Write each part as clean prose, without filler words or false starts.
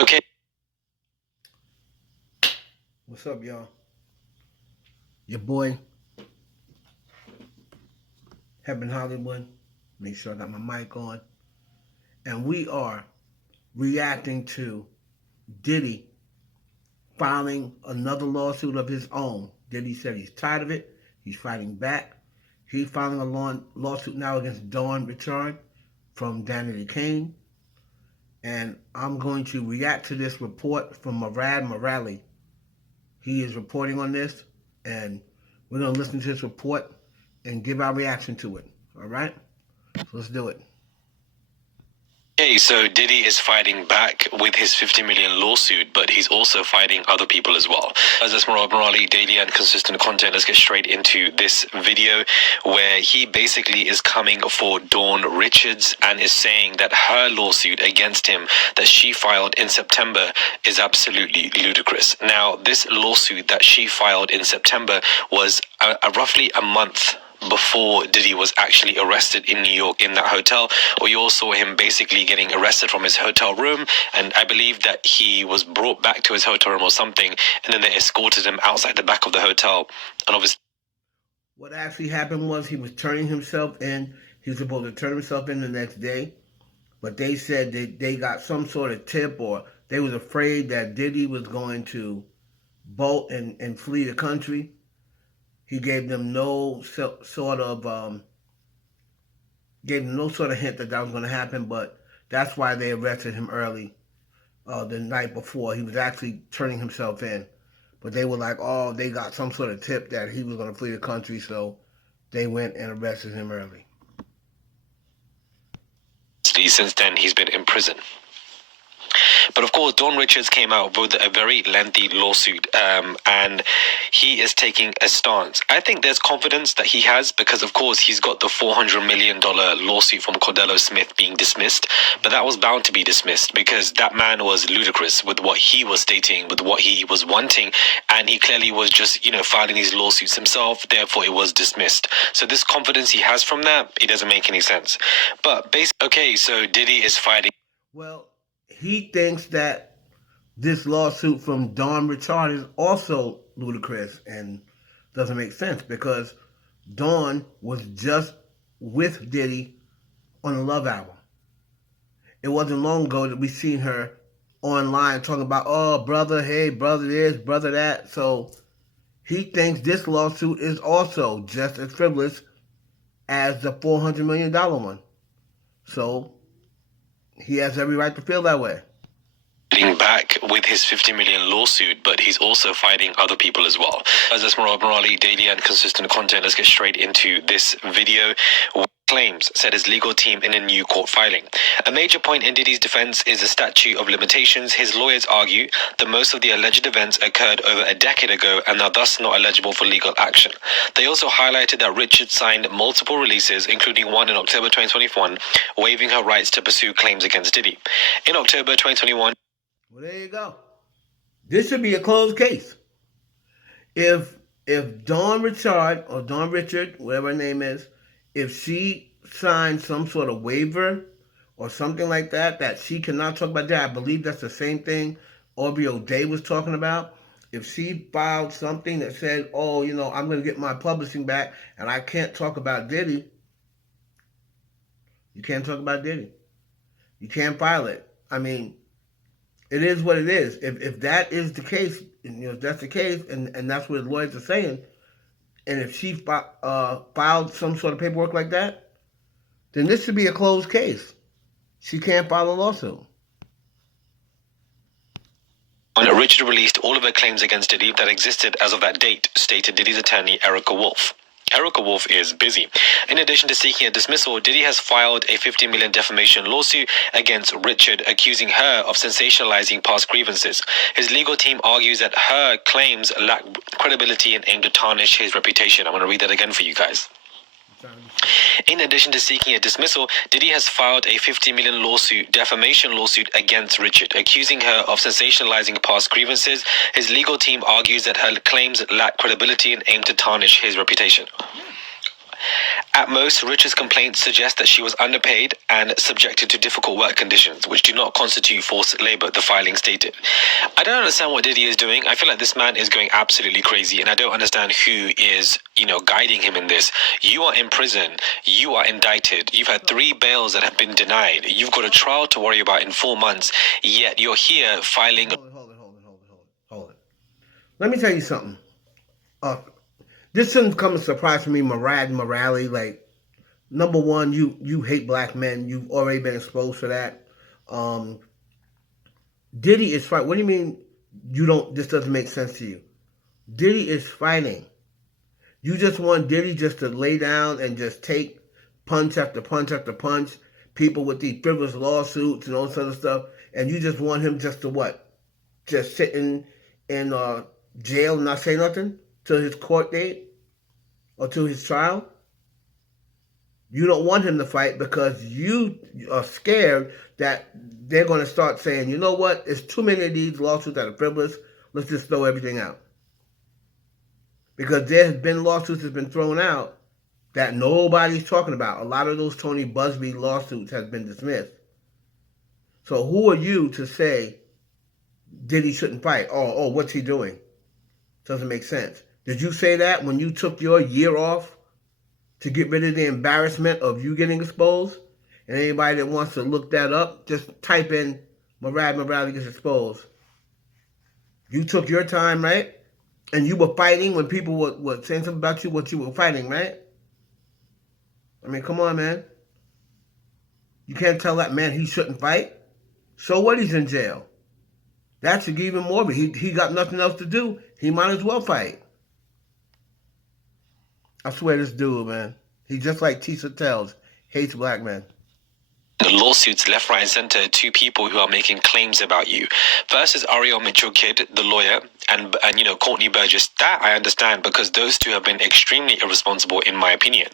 Okay. What's up, y'all? Your boy, Heaven Hollywood. Make sure I got my mic on. And we are reacting to Diddy filing another lawsuit of his own. Diddy said he's tired of it. He's fighting back. He's filing a lawsuit now against Dawn Richard from Danity Kane. And I'm going to react to this report from Morad Moral. He is reporting on this, and we're going to listen to this report and give our reaction to it. All right? So let's do it. Okay, so Diddy is fighting back with his 50 million lawsuit, but he's also fighting other people as well. As this Morad Moral daily and consistent content, let's get straight into this video where he basically is coming for Dawn Richards and is saying that her lawsuit against him that she filed in September is absolutely ludicrous. Now, this lawsuit that she filed in September was roughly a month before Diddy was actually arrested in New York in that hotel, or you all saw him basically getting arrested from his hotel room, and I believe that he was brought back to his hotel room or something, and then they escorted him outside the back of the hotel, and obviously what actually happened was he was turning himself in. He was supposed to turn himself in the next day, but they said that they got some sort of tip, or they was afraid that Diddy was going to bolt and flee the country. He gave them no sort of hint that that was going to happen, but that's why they arrested him early the night before. He was actually turning himself in, but they were like, oh, they got some sort of tip that he was going to flee the country, so they went and arrested him early. since then he's been in prison. But of course, Dawn Richards came out with a very lengthy lawsuit, and he is taking a stance. I think there's confidence that he has because, of course, he's got the $400 million lawsuit from Cordell Smith being dismissed, but that was bound to be dismissed because that man was ludicrous with what he was stating, with what he was wanting, and he clearly was just, filing these lawsuits himself, therefore it was dismissed. So this confidence he has from that, it doesn't make any sense. But basically, okay, so Diddy is fighting. Well, he thinks that this lawsuit from Dawn Richard is also ludicrous and doesn't make sense because Dawn was just with Diddy on the Love album. It wasn't long ago that we seen her online talking about, oh, brother, hey, brother this, brother that. So he thinks this lawsuit is also just as frivolous as the $400 million one. So he has every right to feel that way. Back with his 50 million lawsuit, but he's also fighting other people as well. As this Morad Moral daily and consistent content, let's get straight into this video. Claims, said his legal team in a new court filing. A major point in Diddy's defense is the statute of limitations. His lawyers argue that most of the alleged events occurred over a decade ago and are thus not eligible for legal action. They also highlighted that Richard signed multiple releases, including one in October 2021, waiving her rights to pursue claims against Diddy. In October 2021, well, there you go. This should be a closed case. If Dawn Richard or Dawn Richard, whatever her name is, if she signs some sort of waiver or something like that, that she cannot talk about that, I believe that's the same thing Aubrey O'Day was talking about. If she filed something that said, oh, I'm going to get my publishing back and I can't talk about Diddy, you can't talk about Diddy. You can't file it. I mean, it is what it is. If that is the case, if that's the case, and that's what the lawyers are saying, and if she filed some sort of paperwork like that, then this should be a closed case. She can't file a lawsuit. Richard released all of her claims against Diddy that existed as of that date, stated Diddy's attorney Erica Wolf. Erica Wolf is busy. In addition to seeking a dismissal, Diddy has filed a $50 million defamation lawsuit against Richard, accusing her of sensationalizing past grievances. His legal team argues that her claims lack credibility and aim to tarnish his reputation. I'm going to read that again for you guys. In addition to seeking a dismissal, Diddy has filed a $50 million defamation lawsuit against Richard, accusing her of sensationalizing past grievances. His legal team argues that her claims lack credibility and aim to tarnish his reputation. At most, Richard's complaints suggest that she was underpaid and subjected to difficult work conditions, which do not constitute forced labor, the filing stated. I don't understand what Diddy is doing. I feel like this man is going absolutely crazy, and I don't understand who is, guiding him in this. You are in prison. You are indicted. You've had 3 bails that have been denied. You've got a trial to worry about in 4 months, yet you're here filing... Hold it. Let me tell you something. This shouldn't come as a surprise for me, Merali. Like, number one, you hate black men. You've already been exposed to that. Diddy is fighting. What do you mean this doesn't make sense to you? Diddy is fighting. You just want Diddy just to lay down and just take punch after punch after punch, people with these frivolous lawsuits and all this other stuff, and you just want him just to what? Just sit in jail and not say nothing till his court date or till his trial? You don't want him to fight because you are scared that they're going to start saying, you know what, there's too many of these lawsuits that are frivolous, let's just throw everything out. Because there has been lawsuits that have been thrown out that nobody's talking about. A lot of those Tony Busby lawsuits have been dismissed. So who are you to say Diddy shouldn't fight? Oh, what's he doing? Doesn't make sense. Did you say that when you took your year off to get rid of the embarrassment of you getting exposed? And anybody that wants to look that up, just type in Morad gets exposed. You took your time, right? And you were fighting when people were saying something about you, what you were fighting, right? I mean, come on, man. You can't tell that man he shouldn't fight. So what, he's in jail? That should give him more, but he got nothing else to do. He might as well fight. I swear this dude, man. He's just like Tisha Tells, hates black men. The lawsuits left, right, and center, 2 people who are making claims about you. First is Ariel Mitchell Kidd, the lawyer, and Courtney Burgess. That I understand because those 2 have been extremely irresponsible in my opinion.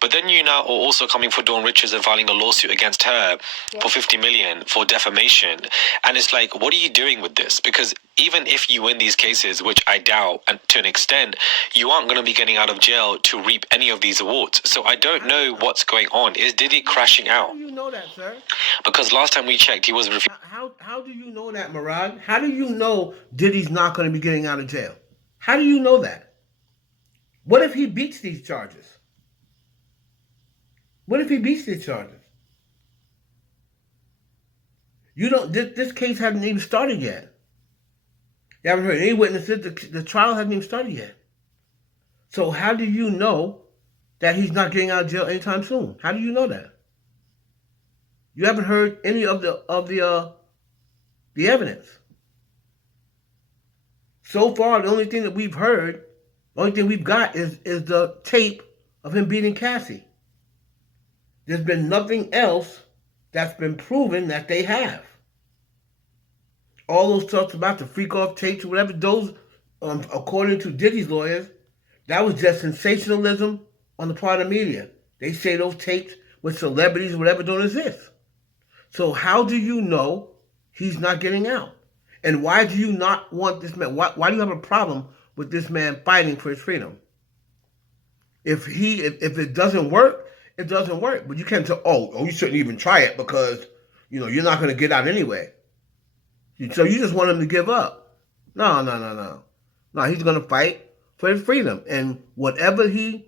But then you now are also coming for Dawn Richards and filing a lawsuit against her for $50 million for defamation. And it's like, what are you doing with this? Because even if you win these cases, which I doubt, and to an extent, you aren't going to be getting out of jail to reap any of these awards. So I don't know what's going on. Is Diddy crashing out? How do you know that, sir? Because last time we checked, he was... How do you know that, Murad? How do you know Diddy's not going to be getting out of jail? How do you know that? What if he beats these charges? What if he beats these charges? This case hasn't even started yet. You haven't heard any witnesses. The trial hasn't even started yet. So how do you know that he's not getting out of jail anytime soon? How do you know that? You haven't heard any of the evidence. So far, the only thing that we've heard, the only thing we've got is the tape of him beating Cassie. There's been nothing else that's been proven that they have. All those talks about the freak-off tapes or whatever, those, according to Diddy's lawyers, that was just sensationalism on the part of the media. They say those tapes with celebrities or whatever don't exist. So how do you know he's not getting out? And why do you not want this man? Why do you have a problem with this man fighting for his freedom? If it doesn't work, it doesn't work. But you can't say, oh, you shouldn't even try it because you're not going to get out anyway. So you just want him to give up? No. No, he's going to fight for his freedom, and whatever he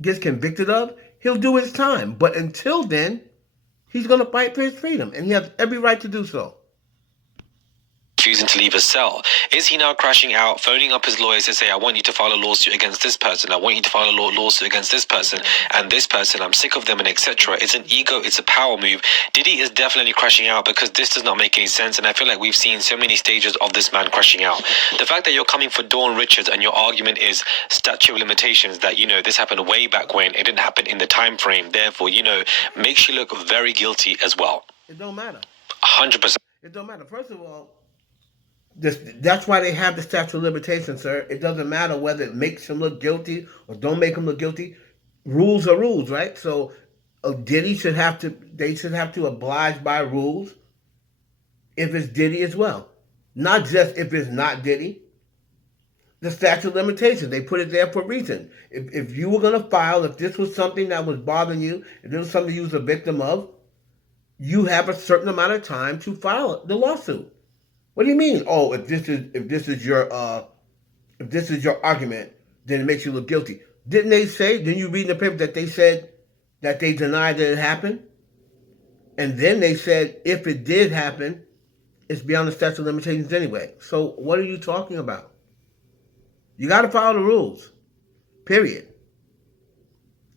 gets convicted of, he'll do his time. But until then, he's going to fight for his freedom, and he has every right to do so. Refusing to leave his cell. Is he now crashing out, phoning up his lawyers to say, I want you to file a lawsuit against this person, I want you to file a lawsuit against this person and this person, I'm sick of them, and etc. It's an ego, it's a power move. Diddy is definitely crashing out because this does not make any sense, and I feel like we've seen so many stages of this man crashing out. The fact that you're coming for Dawn Richards and your argument is statute of limitations, that this happened way back when, it didn't happen in the time frame, therefore, makes you look very guilty as well. It don't matter. 100%. It don't matter. First of all, that's why they have the statute of limitations, sir. It doesn't matter whether it makes him look guilty or don't make him look guilty. Rules are rules, right? So Diddy should have to oblige by rules if it's Diddy as well. Not just if it's not Diddy. the statute of limitations. They put it there for a reason. If you were going to file, if this was something that was bothering you, if this was something you was a victim of, you have a certain amount of time to file the lawsuit. What do you mean? Oh, if this is your argument, then it makes you look guilty. Didn't they say? Didn't you read in the paper that they said that they denied that it happened? And then they said if it did happen, it's beyond the statute of limitations anyway. So what are you talking about? You got to follow the rules. Period.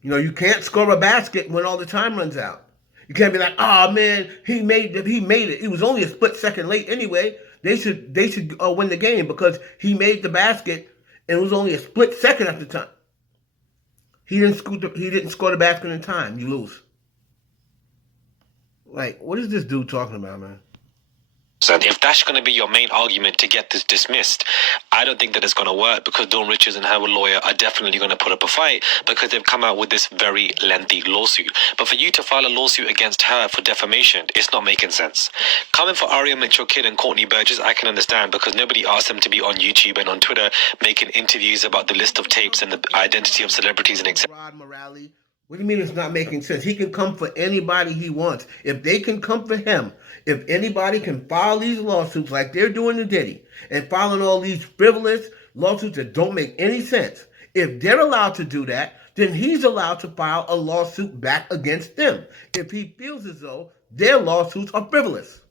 You know, you can't score a basket when all the time runs out. You can't be like, oh man, he made it. It was only a split second late anyway. They should win the game because he made the basket and it was only a split second at the time. He didn't score the basket in time. You lose. Like, what is this dude talking about, man? And if that's going to be your main argument to get this dismissed, I don't think that it's going to work, because Dawn Richards and her lawyer are definitely going to put up a fight because they've come out with this very lengthy lawsuit. But for you to file a lawsuit against her for defamation, it's not making sense. Coming for Aria Mitchell Kidd and Courtney Burgess, I can understand, because nobody asked them to be on YouTube and on Twitter making interviews about the list of tapes and the identity of celebrities and etc. Morad Moral. What do you mean it's not making sense? He can come for anybody he wants. If they can come for him, if anybody can file these lawsuits like they're doing to Diddy and filing all these frivolous lawsuits that don't make any sense, if they're allowed to do that, then he's allowed to file a lawsuit back against them if he feels as though their lawsuits are frivolous.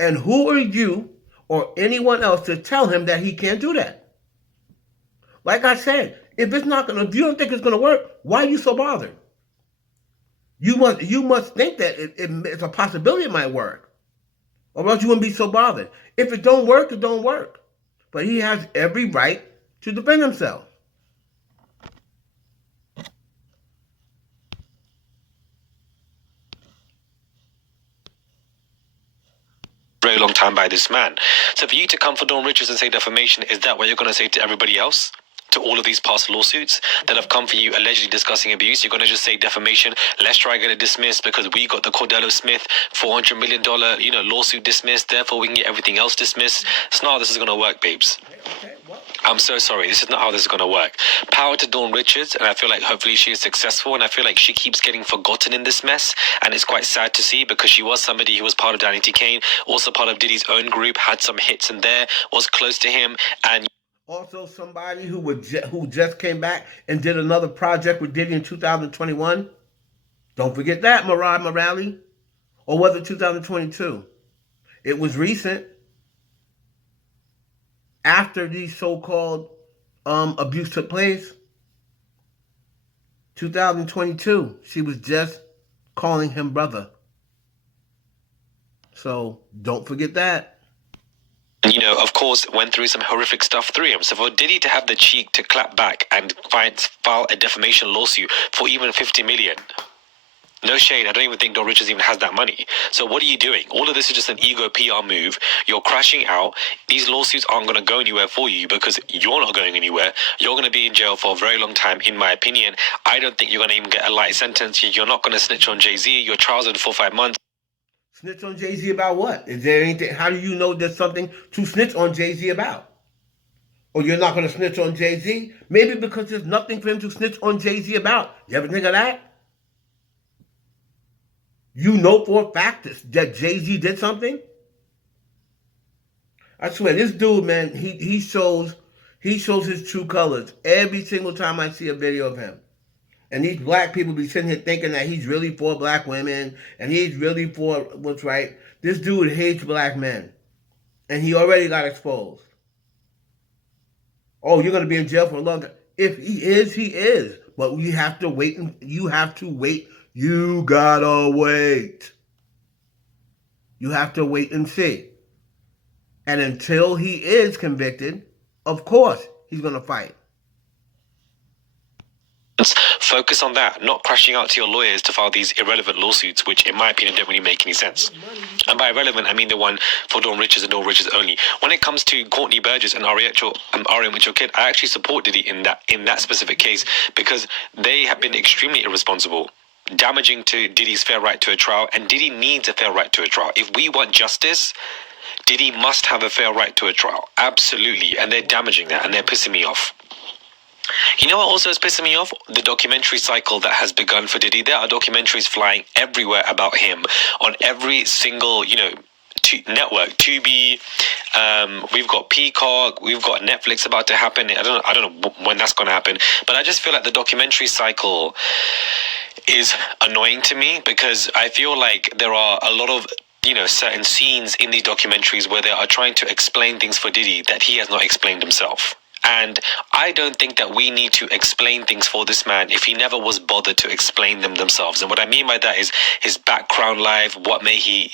And who are you or anyone else to tell him that he can't do that? Like I said, if you don't think it's gonna work, why are you so bothered? You must think that it's a possibility it might work, or else you wouldn't be so bothered. If it don't work, it don't work. But he has every right to defend himself. Very long time by this man. So for you to come for Dawn Richards and say defamation, is that what you're going to say to everybody else? To all of these past lawsuits that have come for you allegedly discussing abuse, you're going to just say defamation, let's try and get it dismissed because we got the Cordell Smith $400 million lawsuit dismissed, therefore we can get everything else dismissed. It's not how this is going to work, babes. I'm so sorry, this is not how this is going to work. Power to Dawn Richards, and I feel like hopefully she is successful, and I feel like she keeps getting forgotten in this mess, and it's quite sad to see, because she was somebody who was part of Danity Kane, also part of Diddy's own group, had some hits in there, was close to him, and also somebody who just came back and did another project with Diddy in 2021. Don't forget that, Morad Moral. Or was it 2022? It was recent. After these so-called abuse took place. 2022. She was just calling him brother. So don't forget that. Of course, went through some horrific stuff through him. So for Diddy to have the cheek to clap back and file a defamation lawsuit for even $50 million, no shade, I don't even think Dawn Richards even has that money. So what are you doing? All of this is just an ego PR move. You're crashing out. These lawsuits aren't going to go anywhere for you because you're not going anywhere. You're going to be in jail for a very long time, in my opinion. I don't think you're going to even get a light sentence. You're not going to snitch on JayZ. Your trial's in 4-5 months. Snitch on JayZ about what? Is there anything? How do you know there's something to snitch on JayZ about? Or you're not going to snitch on JayZ? Maybe because there's nothing for him to snitch on JayZ about. You ever think of that? You know for a fact that JayZ did something? I swear, this dude, man, he shows his true colors every single time I see a video of him. And these black people be sitting here thinking that he's really for black women and he's really for what's right. This dude hates black men. And he already got exposed. Oh, you're going to be in jail for a long time. If he is, he is. But you have to wait. You have to wait. You gotta wait. You have to wait and see. And until he is convicted, of course, he's going to fight. Focus on that, not crashing out to your lawyers to file these irrelevant lawsuits, which in my opinion don't really make any sense. And by irrelevant, I mean the one for Dawn Richards and Dawn Richards only. When it comes to Courtney Burgess and Aria Mitchell Kidd, I actually support Diddy in that specific case because they have been extremely irresponsible, damaging to Diddy's fair right to a trial, and Diddy needs a fair right to a trial. If we want justice, Diddy must have a fair right to a trial. Absolutely. And they're damaging that, and they're pissing me off. You know what also is pissing me off? The documentary cycle that has begun for Diddy. There are documentaries flying everywhere about him on every single, network. Tubi, we've got Peacock, we've got Netflix about to happen. I don't know when that's going to happen, but I just feel like the documentary cycle is annoying to me, because I feel like there are a lot of certain scenes in these documentaries where they are trying to explain things for Diddy that he has not explained himself. And I don't think that we need to explain things for this man if he never was bothered to explain them themselves. And what I mean by that is his background life, what may he,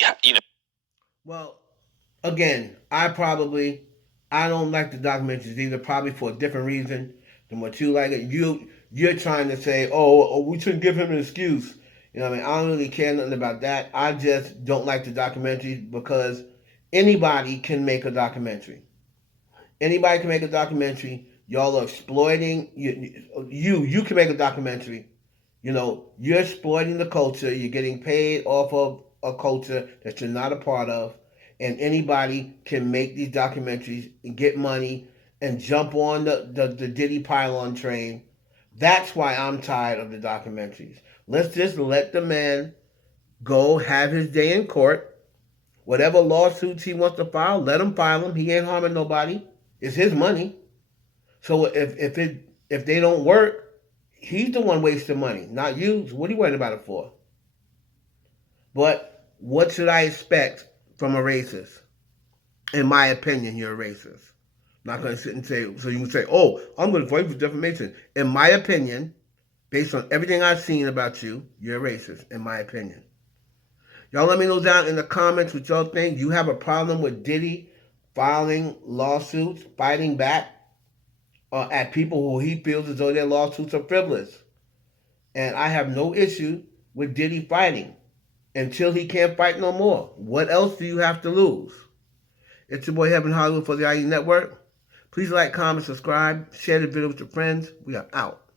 Well, again, I don't like the documentaries either, probably for a different reason than what you like it. You're trying to say, oh, we shouldn't give him an excuse. You know what I mean? I don't really care nothing about that. I just don't like the documentaries because anybody can make a documentary. Anybody can make a documentary. Y'all are exploiting you can make a documentary. You're exploiting the culture. You're getting paid off of a culture that you're not a part of. And anybody can make these documentaries and get money and jump on the Diddy pylon train. That's why I'm tired of the documentaries. Let's just let the man go have his day in court. Whatever lawsuits he wants to file, let him file them. He ain't harming nobody. It's his money. So if they don't work, he's the one wasting money, not you. So what are you worrying about it for? But what should I expect from a racist? In my opinion, you're a racist. I'm not going to sit and say, so you can say, oh, I'm going to fight for defamation. In my opinion, based on everything I've seen about you, you're a racist, in my opinion. Y'all let me know down in the comments what y'all think. You have a problem with Diddy filing lawsuits, fighting back at people who he feels as though their lawsuits are frivolous. And I have no issue with Diddy fighting until he can't fight no more. What else do you have to lose? It's your boy Heaven Hollywood for the IE Network. Please like, comment, subscribe, share the video with your friends. We are out.